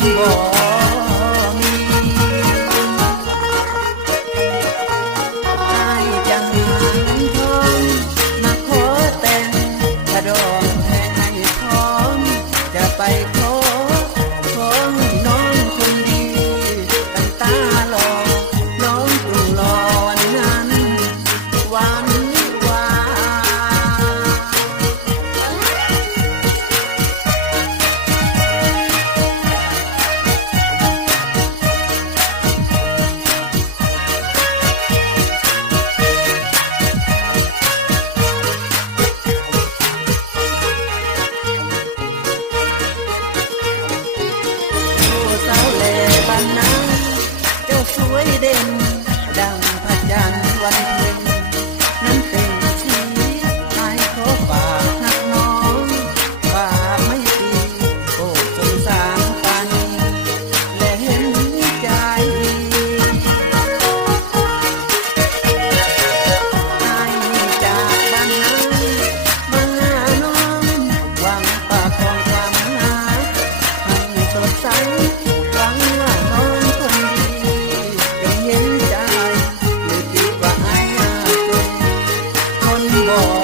Congo. long.